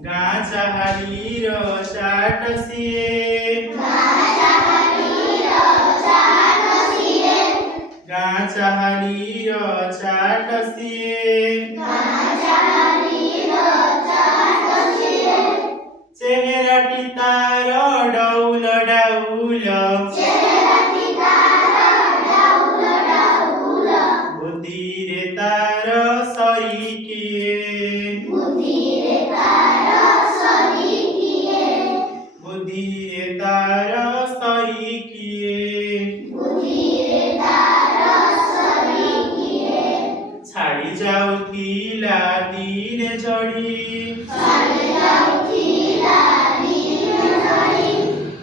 ଗାଁ ଚାହାଳିର ଚାଟ ସିଏ ଗାଁ ଚାହାଳିର ଚାଟ ସିଏ ଚେହେରାଟି ତାର ଡଉଲ ଡାଉଲ ବୁଦ୍ଧିରେ ତାର ସରିକିଏ ବୁଦ୍ଧିରେ ତାର ସରିକିଏ ଛାଡ଼ି ଯାଉଥିଲା ଦିନେ ଚଢ଼ି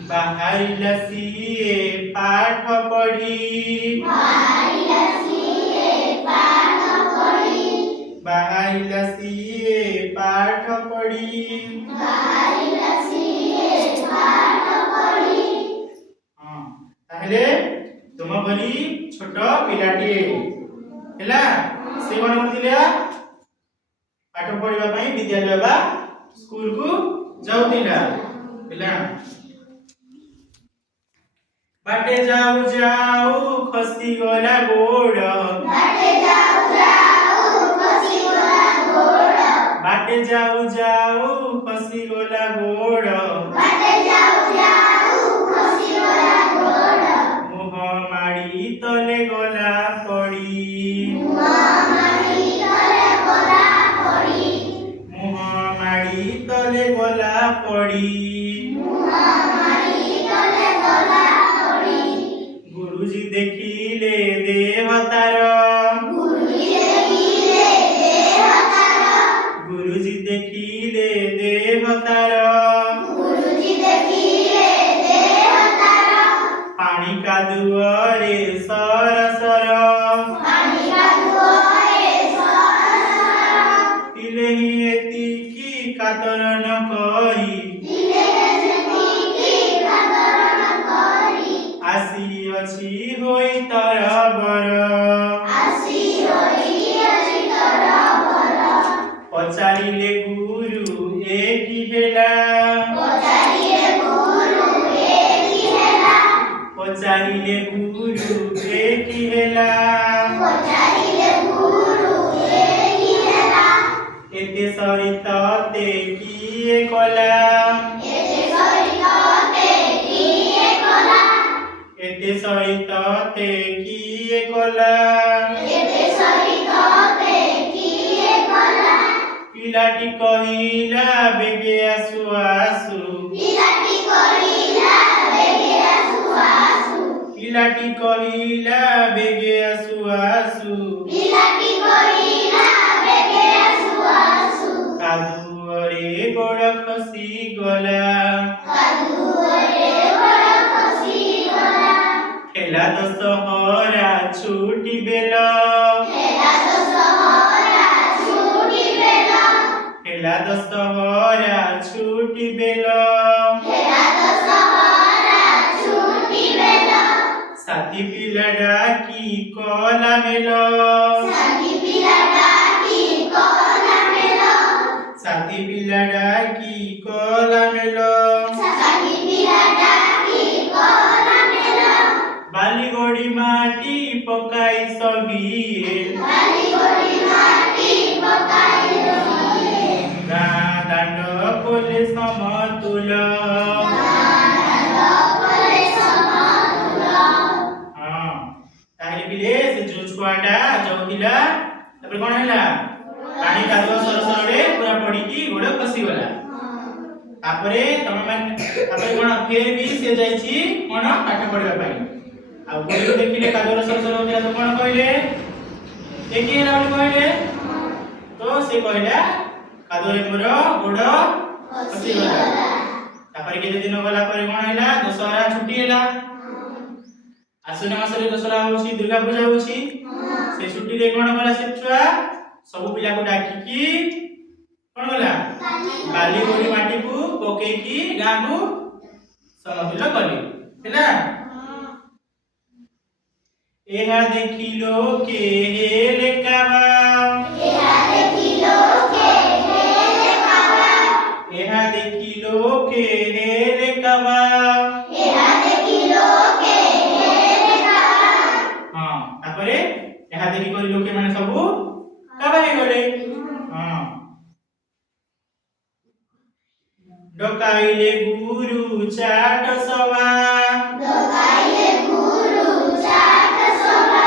ବାହାରିଲା ସିଏ ପାଠ ପଢ଼ି ବାହାରିଲା ସିଏ ପାଠ ପଢ଼ି ତାହେଲେ ତୁମ ପରି ଛୋଟ ପିଲାଟିଏ ହେଲା ସେ କ'ଣ କରୁଥିଲା ପାଠ ପଢ଼ିବା ପାଇଁ ବିଦ୍ୟାଳୟ ବା ସ୍କୁଲକୁ ଯାଉଥିଲା ହେଲା ବାଟେ ଯାଉ ଯାଉ ଖସିଗଲା ଗୋଡ଼ ବାଟେ ଯାଉ ଯାଉ ଖସିଗଲା ଗୋଡ଼ ମୁହଁ ମାଡ଼ି ତଲେ ଗଲା ପଡ଼ି ମୁହଁ ମାଡ଼ି ତଲେ ଗଲା ପଡ଼ି ଗୁରୁଜୀ ଦେଖିଲେ ଦେହ ତାର ଗୁରୁଜୀ ଦେଖିଲେ ଦେହ ତାର ପାଣି କାଦୁଅରେ ସରସର ତିଲେ ହିଁ ଏତିକି କାତର ନ କରି ଆସିଅଛି ହୋଇ ତରବର ପଚାରିଲେ ଗୁରୁ ଏ କି ହେଲା ପଚାରିଲେ ଗୁରୁ ଏ କି ହେଲା ଏତେ ସରି ତତେ କିଏ କଲା ଏତେ ସରି ତତେ କିଏ କଲା ପିଲାଟି କହିଲା ବେଗେ ଆସୁ ଆସୁ ପିଲାଟି କହିଲା ବେଗେ ଆସୁ ଆସୁ କାଦୁଅରେ ଗୋଡ଼ ଖସିଗଲା ହେଲା ଦଶହରା ଛୁଟି ବେଲ ହେଲା ଦଶହରା ଛୁଟି ବେଲ ସାଥୀ ପିଲା ଡାକି କଲା ମେଲ ସାଥୀ ପିଲା ଡାକି କଲା ମେଲ ବାଲି ଗୋଡ଼ି ମାଟି ପକାଇ ସଭିଏ ଗାଁ ଦାଣ୍ଡ କୋଲେ ସମତୁଲ ତାହେଲେ ପିଲେ ସେ ଯୋଉ ଛୁଆଟା ଯାଉଥିଲା ତାପରେ କ'ଣ ହେଲା ପାଣି କାଦୁଅ ସରସରରେ ପୁରା ପଡ଼ିକି ଗୋଡ଼ ଖସିଗଲା ତାପରେ କ'ଣ ଫେର ବି ସେ ଯାଇଛି କ'ଣ ପାଠ ପଢ଼ିବା ପାଇଁ ଆଉ ଗୁରୁ ଦେଖିଲେ କାଦୁଅ ସରସର ହଉଥିଲା ତ କ'ଣ କହିଲେ ଏ କି ହେଲା ବୋଲି କହିଲେ ତ ସେ କହିଲା କାଦୁଅରେ ମୋର ଗୋଡ଼ ଖସିଗଲା ତାପରେ କେତେ ଦିନ ଗଲା ପରେ କ'ଣ ହେଲା ଦଶହରା ଛୁଟି ହେଲା ଆଶ୍ୱିନ ମାସରେ ଦଶହରା ହଉଛି ଦୁର୍ଗା ପୂଜା ହଉଛି ସେ ଛୁଟିରେ କ'ଣ କଲା ସେ ଛୁଆ ସବୁ ପିଲାକୁ ଡାକିକି କ'ଣ କଲା ବାଲି ଗୋଡ଼ି ମାଟିକୁ ପକେଇକି ଗାଁକୁ ସମତୁଲ କଲେ ହେଲା ଏହା ଦେଖି ଲୋକେ ହେଲେ କାବା लोके माने सबु काबा हे गले हां डकाइले गुरु चाट सभा डकाइले गुरु चाट सभा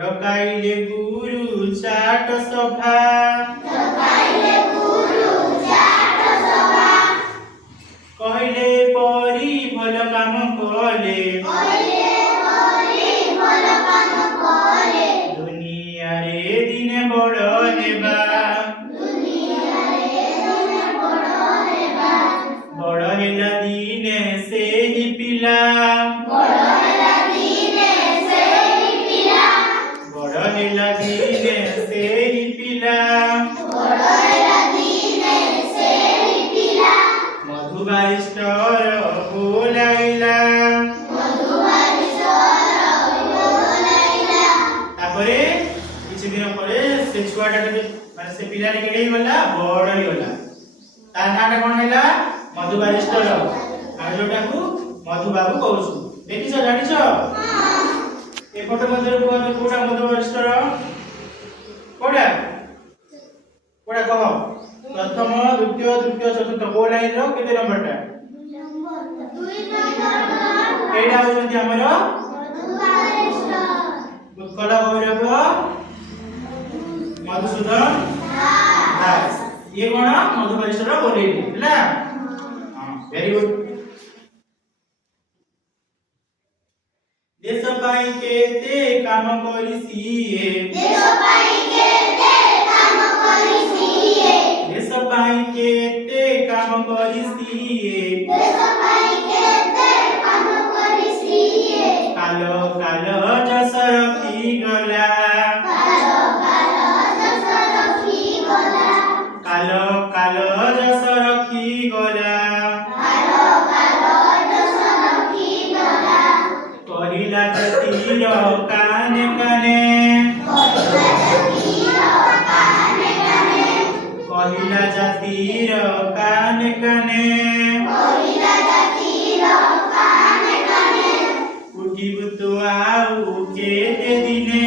डकाइले गुरु चाट सभा डकाइले गुरु चाट सभा कहले परी भल काम कले कहले परी भल काम कले दुनिया रे दिने बड़ हेबा दुनिया रे दिने बड़ हेबा बड़ हेला दिने से ही पिला बड़ हेला दिने से ही पिला बड़ हेला दिने से ही पिला बड़ हेला दिने से ही पिला मधुबारिस्टर बोलाइला मधुबारिस्टर बोलाइला तापरे किछि दिन परे से छुआटा माने से पिला रे केडे गला बड़ रे गला तार नाटा कोन हैला मधुबारिस्टर आ जोटाकू मधु बाबू कहूछु देखिछ जानिछ ए फोटो मध्ये कोटा मधुबारिस्टर कोडा कोडा कह प्रथम द्वितीय तृतीय चतुर्थ को लाइन रो केते नंबरटा 2 नंबर एडा होजंती हमर मधुबारिस्टर उत्कल गौरव मधुसूदन दास ये कोन मधुबारिस्टर बोलेली हैला हां वेरी गुड देश पाई केते काम करिसिए देश पाई केते काम करिसिए देश पाई केते काम करिसिए देश पाई केते काम करिसिए कालो कालो जस रखी गला कालो कालो जस रखी गला कालो कालो जस रखी गला कालो कालो जस रखी गला कहिला तीर काने काने कहिला जातीर काने काने कहिला जातीर काने काने कहिला जातीर काने उठी बुतुआउ केते दिने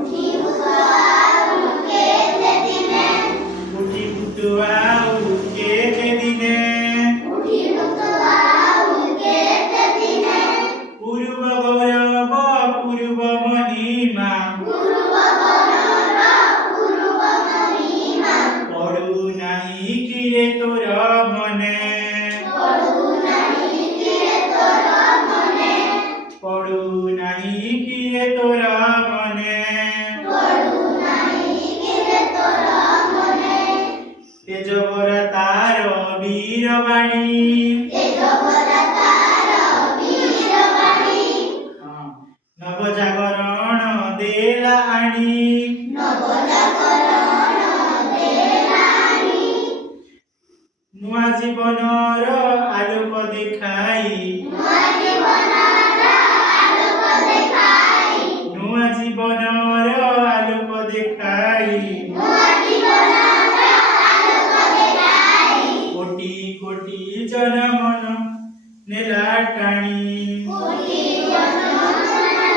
उठी बुतुआउ केते दिने उठी बुतुआउ केते दिने उठी बुतुआउ केते दिने पूर्व गौरव पूर्व महिमा पूर्व गौरव पूर्व महिमा पड़ू नाही किरे तोर मने पड़ू नाही किरे तोर मने पड़ू नाही किरे तोर मने पड़ू नाही किरे तोर मने तेजवर तार वीरवाणी तेजवरा तार वीरवाणी नव जागरण देला आणी नवजागरण देलाणी नुआ जीवनर आलोक देखाई नୂଆ ଜୀବନର ଆଲୋକ ଦେଖାଇ नुआ जीवनर आलोक देखाई ନୂଆ ଜୀବନର ଆଲୋକ ଦେଖାଇ कोटि कोटि जनमन नेला टाणी କୋଟି ଜନମନ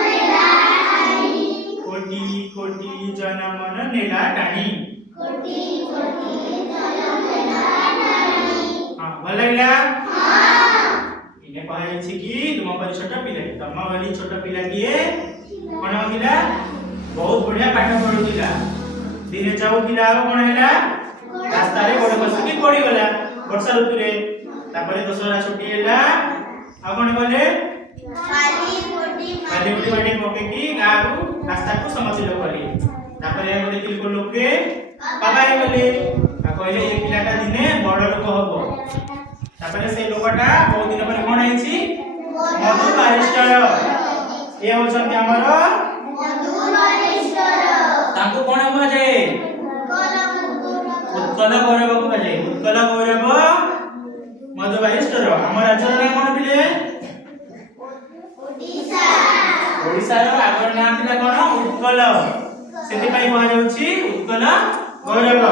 ନେଲା ଟାଣି कोटि कोटि जनमन नेला टाणी କୋଟି କୋଟି ଜନ ନେଲା ଟାଣି हां ଭଲ ଲାଗିଲା ହଁ इने कहै कि तुम परि छोट पिला तम वाली छोट पिला किए कोन होतिला बहुत बढ़िया पाठ पढुतिला दिने जाउतिला अब कोन हैला रास्ता रे गोड़ खसकी पड़ी गला वर्षा ऋतु रे तापरे दशहरा छुट्टी हैला आ कोन गले खाली कोटी खाली उठी बाटी पके की गाऊ रास्ता को समझ लो करी तापरे हम देखिल को लोके पाबाय गले आ कहले ए पिलाटा दिने बड़ लोक हबो तापरे से लोकटा बहुत दिन पर कोन आइछि मधुबारिस्टर ए होछन्ति हमर मधुबारिस्टर ताकू कोन हबो जे उत्कल गौरव को कहे उत्कल गौरव मधुबारिस्टर हमर राज्यर नाम कोन बिले ओडिशा ओडिसा रो आगर नाम थिला कोन उत्कल सेति पई कहै होछि उत्कल गौरव